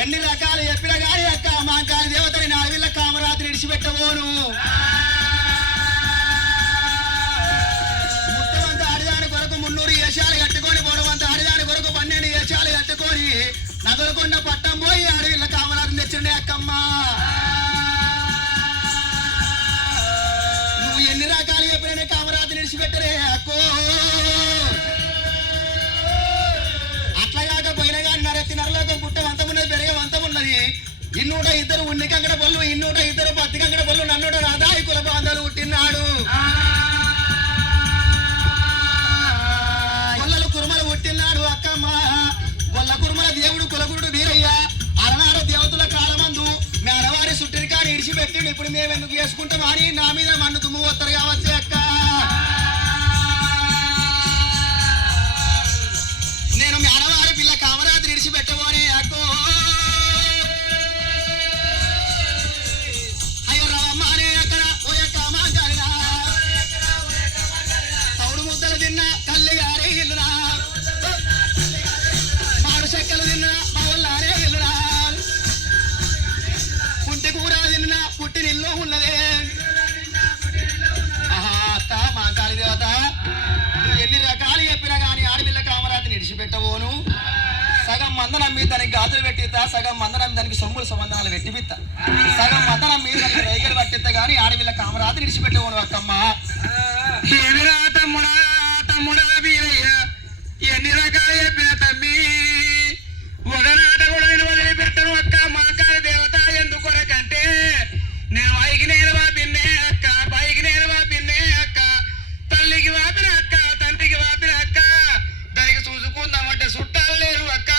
ఎన్ని రకాలు చెప్పినా కానీ అక్క మాంకాళి దేవతని నాడవిల్ల కామరాత్రి విడిచిపెట్టబోను. ముట్టమంత ఆడిదాని కొరకు 300 ఏషాలు కట్టుకొని పొడవంత ఆడిదాని కొరకు 12 ఏషాలు కట్టుకొని నగరకొండ పట్టం పోయి అడవిల్ల కామరాత్రి తెచ్చిండే అక్కమ్మ. నువ్వు ఎన్ని రకాలు చెప్పినా కామరాత్రి విడిచిపెట్టరే అక్కో. అట్లా కాకపోయినా కానీ నరెత్తి నరలోకం పుట్టవంతమున్నది పెరగవంతమున్నది. ఇన్నూట ఇద్దరు ఉన్నికంగడ బొల్లు, ఇన్నూట ఇద్దరు పత్తికంగడ బొల్లు, నన్నూట రాధాయి కుల బాంధలు పుట్టినాడు. గొల్లలు కురుమలు పుట్టినాడు అక్కమ్మ. గొల్ల కురుమల దేవుడు కులగురుడు వీరయ్య. అలనాడ దేవతల కాలమందు మేడవారి సుట్టిని కానీ ఇడిచిపెట్టిండు. ఇప్పుడు మేము ఎందుకు చేసుకుంటాం అని నా మీద మన్ను తుమ్ము వస్తారు కావచ్చే అక్క. నేను మేడవారి పిల్ల కామరాత్రి ఇడిచిపెట్టబోనే అక్కో. అయ్యో రవమ్మ అనే అక్కడ ఓ యొక్క మాంకాలినా తౌడు ముద్దలు తిన్నా కల్లి గారే ఇల్లునా, మాడు చెక్కలు తిన్నా మా ఊళ్ళారే ఇల్లునా, పుట్టి కూర తిన్నా పుట్టిన ఇల్లు ఉన్నదే. ఆహా అత్త మాంకాళి దేవత నువ్వు ఎన్ని రకాలు చెప్పినా కానీ ఆడపిల్ల కామరాత్రిని ఇడిచిపెట్టబోను. సగం మందనం మీద దానికి గాజులు పెట్టిస్తా, సగం మందనం దానికి సొమ్ములు సంబంధాలు పెట్టిపిస్తా, సగం మందనం మీద దానికి రైకలు పట్టిస్తా కానీ ఆడపిల్ల కామరాత్రి ఇడిచిపెట్టబోను అక్కమ్మ. ఎదురా తమ్ముడా తమ్ముడా వీరయ్య ఎన్ని రకాలు చెప్పిన తమ్మి ఒకనాట కూడా నేను వదిలిపెట్టను అక్క. మాంకాళి దేవత ఎందుకొరకంటే నేను పైకి నేను వాపిన్నే అక్క, పైకి నేను వాపిన్నే అక్క, తల్లికి వాపిన అక్క, తండ్రికి వాపిన అక్క, దానికి చూసుకుందామంటే చుట్టాలు లేరు అక్క,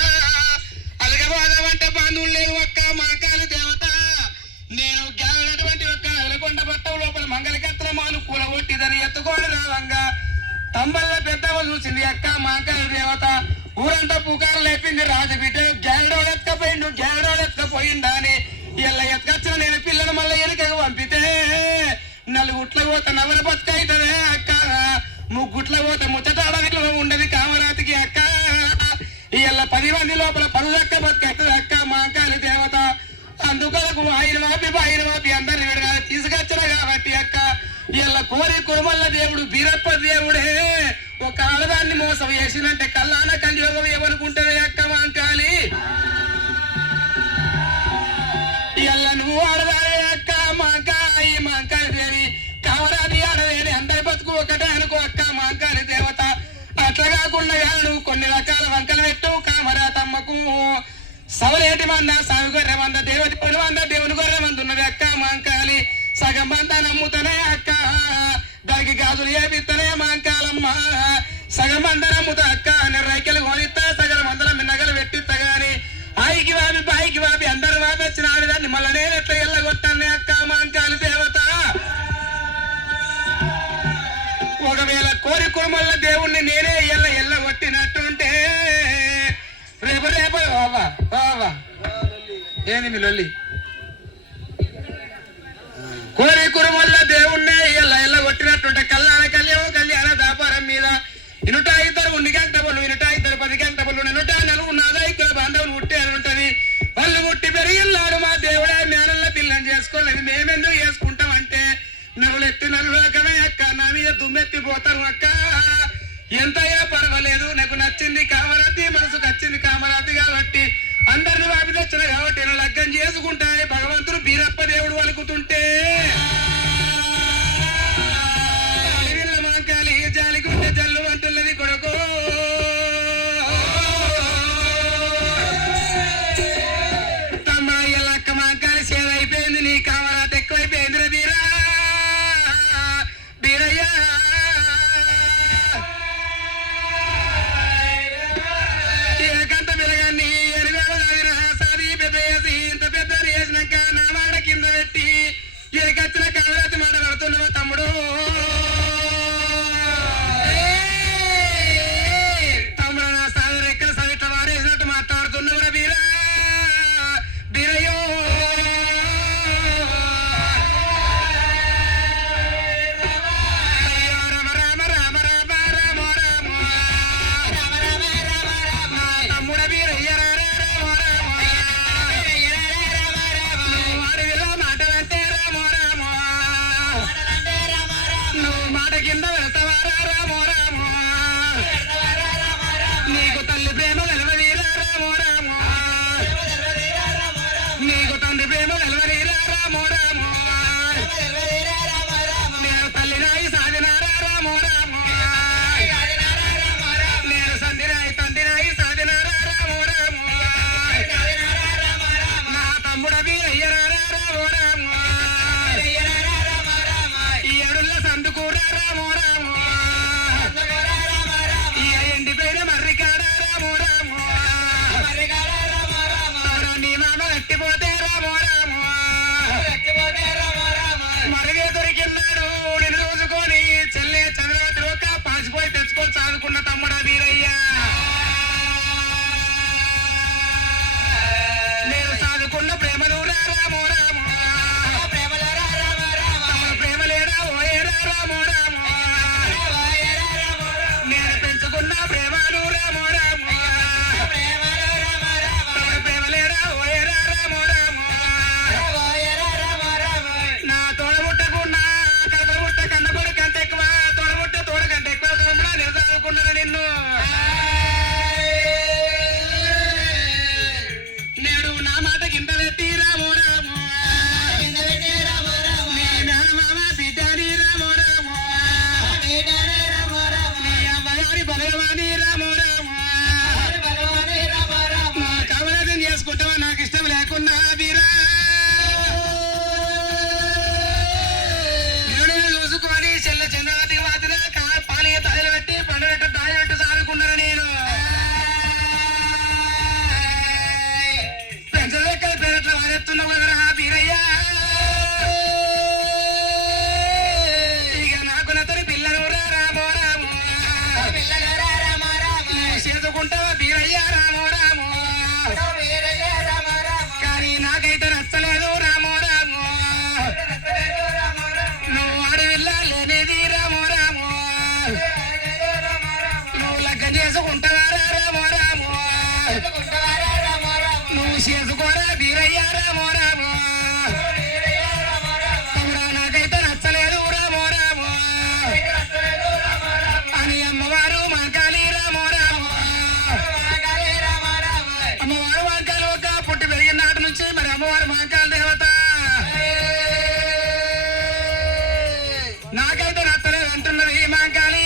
అలగబోదామంటే బంధువులు లేరు అక్క. మాంకాళి దేవత నేను గెలనటువంటి ఒక్క వెలకొండ పట్టం లోపల మంగళకత్ర మాను కూల కొట్టి దాన్ని ఎత్తుకొని రావంగా తంబల్ల పెద్దవ చూసింది అక్క. మాంకాళి దేవత ఊరంతా పుకారు లేపింది. రాజబిడ్డ గేడోడు ఎత్తుకపోయిండు, గేడోడు ఎత్తుకపోయిండా అని ఇలా ఎత్తుకొచ్చిన నేను పిల్లలు మళ్ళీ వెనుకకు పంపితే నలుగుట్ల పోత నవల బతుకైతదే అక్క, ముగ్గుట్ల పోత ముచ్చటాడవిలో ఉండదు కామరాతికి అక్క. ఇలా 10 మంది లోపల పరుదక్క బతుకైతుంది అక్క మాంకాళి దేవత. అందుకొరకు ఆయన మాపి అందరిని విడగా తీసుకొచ్చిన కాబట్టి అక్క ఇలా కోరి కురుమల్ల దేవుడు బీరప్ప దేవుడే ఒక ఆడదాన్ని మోసం చేసిందంటే కల్లాన కలియోగం ఏమనుకుంటుంది అక్క మాంకాళి. ఇలా నువ్వు ఆడదానే అక్క మాంకాళి దేవి, కామరాది ఆడదేని అందరి బతుకు ఒకటే అనుకో అక్క మాంకాళి దేవత. అట్లా కాకుండా నువ్వు కొన్ని రకాల వంకలు పెట్టు కామరాతమ్మకు. సవలేటి మంద సాగుగొర్రె మంద దేవుని మంద దేవుని గొర్రె మంద ఉన్నది అక్క మాంకాళి. సగం మంద నమ్ముతానే అక్క, దానికి గాజులు ఏపిస్తానే మాంకాలమ్మ. సగం మంద నమ్ముతా అక్క, నేను రైకెలు కొనిస్తా, సగం మందల నగలు పెట్టిస్తా గాని ఆయికి వాపి బాయికి వాపి అందరు వాపి వచ్చిన ఆడదాన్ని మళ్ళీ నేను ఎట్లా ఎల్లగొట్టానే అక్క మాంకాళి దేవత. ఒకవేళ కోరి కురుమల్ల దేవుణ్ణి నేనే ఎల్లగొట్టినట్టుంటే రేపు బాబా ఏంది మీ లొల్లి? కోరి కురుమల్ల దేవుణ్ణే ఎల్లగొట్టినట్టుంటే కళ్యాణ కళ్యాణ వ్యాపారం మీద 102 ఉన్ని గంట బళ్ళు, 102 10 గంట బళ్ళు, 104 నాదైకుల బాంధవులు పుట్టే అని ఉంటది. వాళ్ళు పుట్టి పెరిగిల్లాడు మా దేవుడే మేనల్ల పిల్లని చేసుకోలేదు. మేమెందుకు చేసుకుంటాం అంటే నవ్వులెత్తి నలులోకమే అక్క, నా మీద దుమ్మెత్తిపోతారు అక్క. ఎంతైనా పర్వాలేదు, నాకు నచ్చింది కామరాతి, మనసుకు వచ్చింది కామరాతి కాబట్టి అందరిని వాపి తెచ్చిన కాబట్టి నేను లగ్గం చేసుకుంటా. భగవంతుడు బీరప్ప దేవుడు వలుకుతుంటే మాంకాళి జాలిగుంటే జల్లు అంటున్నది కొడుకు. తమ్మాయి లక్క మాంకాళి సేవ అయిపోయింది, నీ కామరాతి ఎక్కువైపోయింది రా బీరయ్య. ఏకంత పిలగాన్ని ఎరుగాడు సాది పెద్ద వేసి ఇంత పెద్ద వేసినాక నా వాడ కింద పెట్టి మాట కింద వెళతావారా రామో రామో నీకు తల్లి ప్రేమ వెలవరీరా రామో రామో నీకు తండ్రి ప్రేమ వెలవరీరా రామో రామో నేను తల్లి రాయి సాధినారా రామో రామో నేను సంధి రాయి తండ్రి రాయి సాధినారా రామో రామో నా తమ్ముడ వీరయ్యరారా రామో రామో ఈ అడుల్ల సందుకూరా రామో రామో ఈ ఎండిపోయిన మర్రికాడ రామో రామో నీ మామ గట్టిపోతే రామో రామో మరుగే దొరికిన్నాడు నేను రోజుకొని చెల్లె చంద్రవతి ఒక పాసిపోయి తెచ్చుకొని చదువుకున్న తమ్ముడా వీరయ్యా నేను చదువుకున్న ప్రేమలు రామో రామో ప్రేమలేడా ఓయేరా రామో రామో నేను పెంచుకున్న ప్రేమలు రామో రామో ప్రేమలేడా ఓయేరా రామో రామో నా తోడబుట్టకున్నా కడపబుట్ట కన్నబడి కంటే ఎక్కువ తోడబుట్ట తోడు కంటే ఎక్కువ తమ్ముడా నేను చదువుకున్నాను నిన్ను నేడు నా మాట కింద పెట్టి రామో రామో నీ మేనమామ బిడ్డని రామో రామో నీ అమ్మగారి బలవాని రామో రామో నా కావలసిన చేసుకుంటావా నాకు ఇష్టం లేకున్నా వీరా నేను చూసుకొని చెల్ల చంద్రవతి మాత్రం పానీయ తాయిలు పెట్టి పండుగట్టు తాయిలట్టు సాదుకున్నాను నేను పెంచలెక్కల పేరట్ల వారెత్తున్నావు కదరా వీరయ్యా ఇక నాకు నతని పిల్లలు రామో రామో చేసుకుంటావా వీరయ్యా రామో రామో కానీ నాకైతే నచ్చలేదు రామో రామో నువ్వు అడవిల్లా లేనిది రామో రామో నువ్వు లగ్గం చేసుకుంటావా రామో రామో నువ్వు చేసుకోరా వీరయ్యా రామో రామో తమ్ముడా నాకైతే నచ్చలేదు రామో రామో అని అమ్మవారు మాకాలి రామో రామో అమ్మవారు మాకాలు ఒక పుట్టి పెరిగిన నాటి నుంచి మరి అమ్మవారు మాకాల దేవత నాకైతే నచ్చలేదు అంటున్నది మాకాలి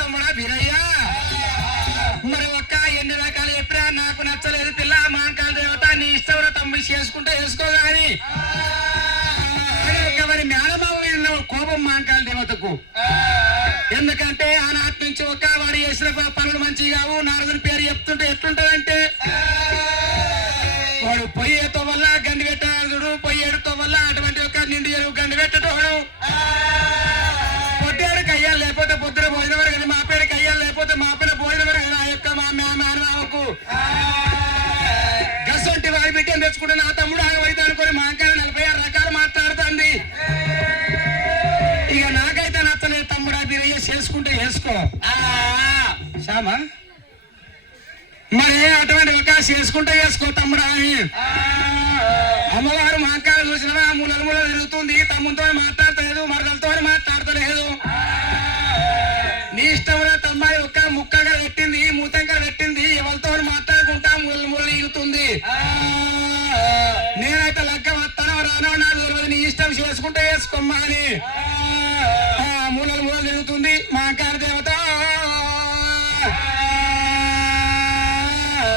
తమ్ముడా వీరయ్యా మరి ఒక్క ఎన్ని రకాలు చెప్పినా నాకు నచ్చలేదు పిల్ల మాంకాల దేవత నీ ఇష్టం తమ్ముడు చేసుకుంటే చేసుకోగాని మరి మేనమావ కోపం మాంకాల దేవతకు ఎందుకంటే ఆనాటి నుంచి ఒక వాడు చేసిన పనులు మంచిగా కావు నారదుని పేరు చెప్తుంటే ఎట్లుంటదంటే వాడు పొయ్యేతో వల్ల గండి పెట్టాడు పొయ్యేడుతో వల్ల అటువంటి ఒక నిండి ఎరువు గండి పెట్టేటోడు పొద్దుడు కయ్యాలు లేకపోతే పొద్దున భోజనం వరకు కానీ మా పేరు కయ్యాలు లేకపోతే మా పేరు భోజనం వరకు నా యొక్క మా మేనమావకు గసొంటి వాడి బిడ్డను తెచ్చుకుంటే నా తమ్ముడు ఆగవైతే అనుకుని మా అంకాల 46 రకాలు మాట్లాడుతుంది ఇక నాకైతే నచ్చలేదు తమ్ముడా వీరయ్య చేసుకుంటే చేసుకో శ్యామా మరి అటువంటి ఒక చేసుకుంటే చేసుకో తమ్ముడా అని అమ్మవారు మా అంకాలు చూసినా మూలలు మూలలు తిరుగుతుంది తమ్ముతో మాట్లాడతలేదు మరదలతో మాట్లాడతలేదు నీ ఇష్టం తమ్మాయి ఒక్క ముక్కగా పెట్టింది మూతంగా పెట్టింది ఎవరితో మాట్లాడుకుంటా మూలలు మూలలు ఈగుతుంది నేనైతే లగ్గ వస్తానో రానో నాకు తెలియదు నీ ఇష్టం చేసుకుంటే చేసుకోమ్మా అని మూలలు మూలలు తిరుగుతుంది మా అంకాల దేవత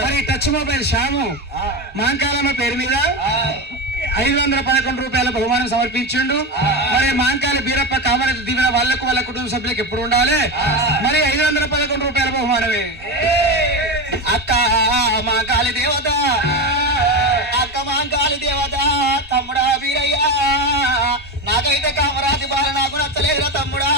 మరి టచ్ మొబైల్ శ్యాము మాంకాలమ్మ పేరు మీద 511 రూపాయల బహుమానం సమర్పించిండు మరి మాంకాల బీరప్ప కామరాజు దీవెన వాళ్ళకు వాళ్ళ కుటుంబ సభ్యులకు ఎప్పుడు ఉండాలి మరి 511 రూపాయల బహుమానమే అక్క మాంకాలి దేవత అక్క మాంకాలి దేవత తమ్ముడా వీరయ్య నాకైతే కామరాజు బాల నాకు నచ్చలేదురా తమ్ముడా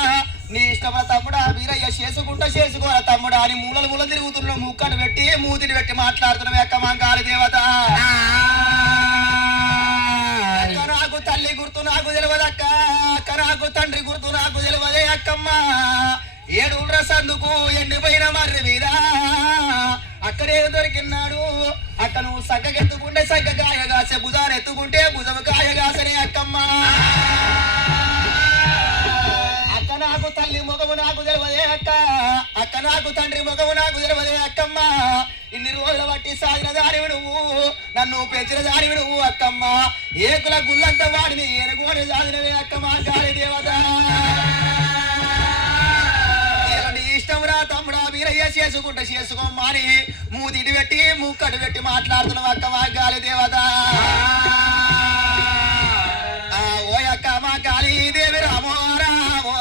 నీ ఇష్టమైన తమ్ముడా వీరయ్య చేసుకుంటా చేసుకోరా తమ్ముడా అని మూలలు మూల తిరుగుతున్నావు ముక్కను పెట్టి మూతిని పెట్టి మాట్లాడుతున్నావు అక్క మాంకాలి దేవత నాకు తల్లి గుర్తు నాకు తెలియదక్క అక్క నాకు తండ్రి గుర్తు నాకు తెలియదే అక్కమ్మ 7 సందుకు ఎండిపోయిన మర్రి మీద అక్కడే దొరికినాడు అక్క నువ్వు సగ్గెత్తుకుంటే సగ్గ కాయగాసే భుజాన్ని ఎత్తుకుంటే భుజము కాయగాసనే అక్కమ్మ అక్క నాకు తల్లి ముఖము నాకు తెలవదే అక్క అక్క నాకు తండ్రి ముఖము నాకు తెలవదే అక్కమ్మ ఇన్ని రోజుల బట్టి సాగిన దానివి నువ్వు నన్ను పెంచిన దానివి నువ్వు అక్కమ్మ ఏకుల గుల్లంత వాడిని ఎనుగోని సాగినవే అక్కమ్మ గాలి దేవత నీ ఇష్టం రా తమ్ముడా వీరయ్య చేసుకుంటే చేసుకోమని మూతిటి పెట్టి ముక్కడు పెట్టి మాట్లాడుతున్నావు అక్కమ్మ గాలి దేవత ఓ అక్క మా గాలి దేవి రామో రామో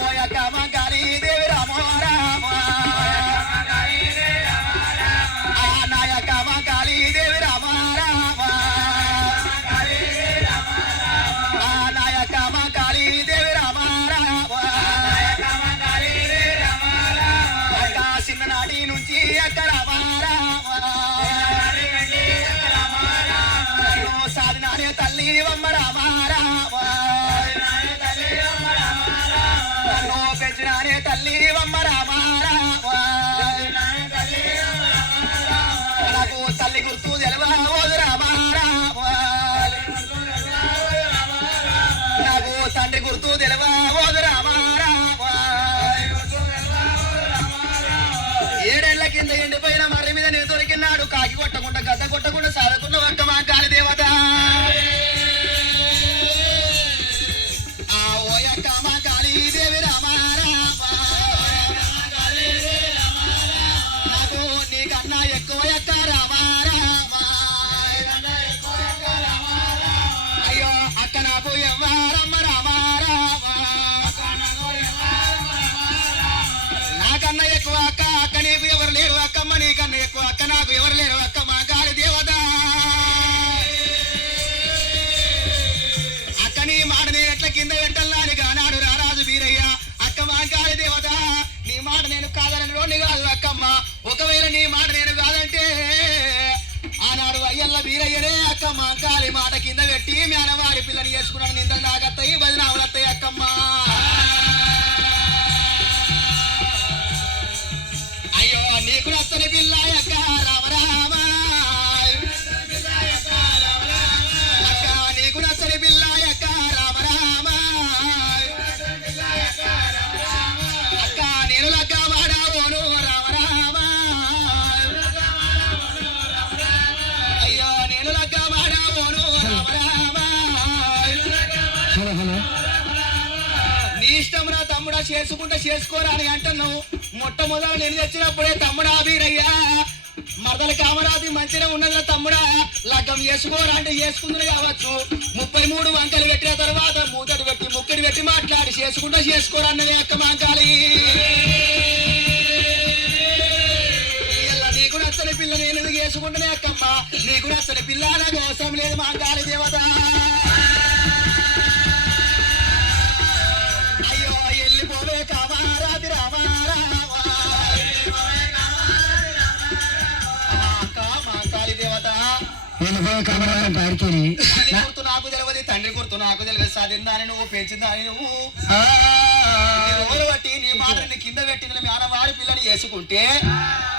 ఓ అక్క మా గాలి దేవి రామో రామో నాయక మా గాలి దేవి రామ రామ నాయక మా గాలి దేవి రామ రామ అక్క చిన్ననాటి నుంచి అక్క రామ రామ సాధినానే తల్లి వమ్మ రామ రామ నన్ను పెంచినానే తల్లి వమ్మ రామ రామ నాకు తల్లి గుర్తు తెలవా ఓదు రామ రామ నాకు తండ్రి గుర్తు తెలవా ఓదు రామ రామ ఏడేళ్ల కింద ఎండిపోయిన మర్రి మీద నేను దొరికినాడు కాకి కొట్టకుండా గద్ద కొట్టకుండా సాధకున్న ఒక్క మా కాలి దేవత ఓయక్క మా కాళీ దేవి రామ రామ నాకు నీకన్నా ఎక్కువ ఎక్క రామ రామ అయ్యో అక్క నాకు ఎవ్వరమ్మ రామ రామ నాకన్నా ఎక్కువ అక్క అక్క నీకు ఎవరు లేరు అక్కమ్మ నీకన్నా ఎక్కువ అక్క నాకు ఎవరు లేరు అక్క మా కాళీ దేవత అక్క నీ మాట నేను ఎట్ల కింద పెట్టల్లాని గానాడు రారాజు వీరయ్య అక్క మా కాళీ దేవత నీ మాట నేను కాదని రోడ్ని కాదు అక్కమ్మ ఒకవేళ నీ మాట నేను కాదంటే ఆనాడు అయ్యల్ల వీరయ్యనే అక్క మా కాళీ మాట కింద పెట్టి మేనవారి పిల్లని చేసుకున్నాను నిందలు నాకత్తాయి బదినావులత్తాయి అక్కమ్మ అయ్యో నీకు నచ్చని పిల్ల అక్క రామ రామ అక్క నీకు నచ్చని పిల్ల అక్క రామ రామ అక్క నేను లగ్గ వాడావోను రామ రామ అయ్యో నేను లగ్గ వాడావోను రామ రామ నీ ఇష్టం రా తమ్ముడా చేసుకుంటే చేసుకోరా అని అంటున్నావు మొట్టమొదలు నేను తెచ్చినప్పుడే తమ్ముడా వీరయ్యా మరదల కామరాది మంచిగా ఉన్నదా తమ్ముడా లగ్గం చేసుకోరా అంటే చేసుకుందని కావచ్చు 33 వంకలు పెట్టిన తర్వాత మూతడు పెట్టి ముక్కడి పెట్టి మాట్లాడి చేసుకుంటా చేసుకోరా అన్నది అక్క మాంకాలి నీకు నచ్చని పిల్ల నేను ఎందుకు చేసుకుంటానే అక్కమ్మ నీకు నచ్చని పిల్ల నాకు అవసరం లేదు మాంకాలి దేవత అయ్యో వెళ్ళిపోవే కామారాది రామ రామ అక్క మాంకాలి దేవత గుర్తు నాకు తెలియదు తండ్రి గుర్తు నాకు తెలియదు సాధిందాని నువ్వు పెంచిందాని నువ్వు రోజు బట్టి నీ మాటని కింద పెట్టిన మేనవాడి పిల్లని చేసుకుంటే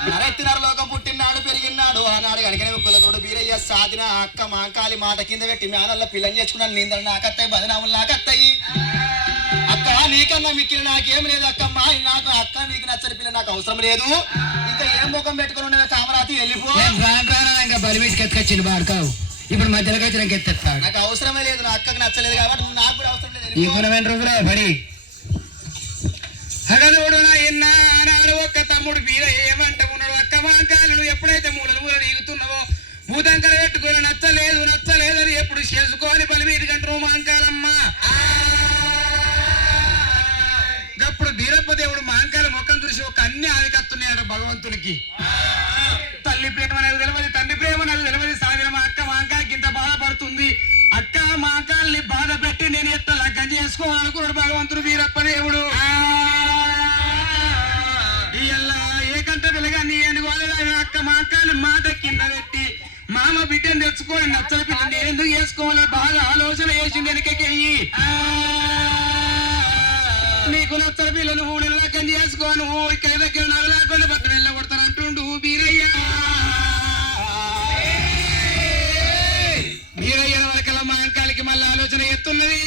నరెత్తినర లోకం పుట్టినాడు పెరిగినాడు ఆనాడు కనుకనే కులతోడు వీరయ్య సాధిన అక్క మాంకాలి మాట కింద పెట్టి మేనల్ల పిల్లని చేసుకున్నాను నిందలు నాకత్తాయి బదనాములు నాకత్తాయి అక్క నీకన్నా మిక్కిన నాకేం లేదు అక్కమ్మ నాకు అక్క నీకు నచ్చని పిల్ల నాకు అవసరం లేదు ఇంకా ఏం ముఖం పెట్టుకుని ఉన్నది కామరాతి వెళ్ళిపో ఇంకా బలి మీద ఎత్తుకొచ్చింది బాడుకావు ఇప్పుడు మధ్యలోకి వచ్చి ఎత్తేస్తాడు నాకు అవసరమే లేదు నా అక్కకి నచ్చలేదు కాబట్టి నాకు కూడా అవసరం లేదు ఈ గుణమైన రోజులే పడి హడదోడు నా ఎన్నా ఆనాడు ఒక్క తమ్ముడు వీర ఏమంటున్నాడు అక్క మాంకాలను ఎప్పుడైతే మూలలు ఈగుతున్నావో భూతంకర పెట్టుకుని నచ్చలేదు అని ఎప్పుడు చేసుకొని బలి మీద కంటారు మాంకాలమ్మ అప్పుడు వీరప్ప దేవుడు మాంకాల ముఖం చూసి ఒక అన్ని ఆదికత్తున్నాయట భగవంతునికి తల్లి ప్రేమ నాకు తెలియదు తండ్రి ప్రేమ నాకు తెలియదు సాగిన మా అక్క మాంకాలకి ఇంత బాధపడుతుంది అక్క మాంకాల్ని బాధ పెట్టి నేను ఎట్లా లగ్గం చేసుకోవాలనుకున్నాడు భగవంతుడు వీరప్ప దేవుడు ఏకంట వెలగా నీ అనుకోలేదు అక్క మాంకాలు మాట కింద పెట్టి మామ బిడ్డను తెచ్చుకొని నచ్చల పిల్ల నేను ఎందుకు చేసుకోవాలని బాగా ఆలోచన చేసింది వెనకకెళ్ళి నీకు నచ్చల పిల్లను లగ్గం చేసుకోను ఇక్కడ దగ్గర నగ లేకుండా బట్ట వెళ్ళగొడతాను అంటుండు బీరయ్య బీరయ్య వరకల మా అంకాలికి మళ్ళీ ఆలోచన ఎత్తున్నది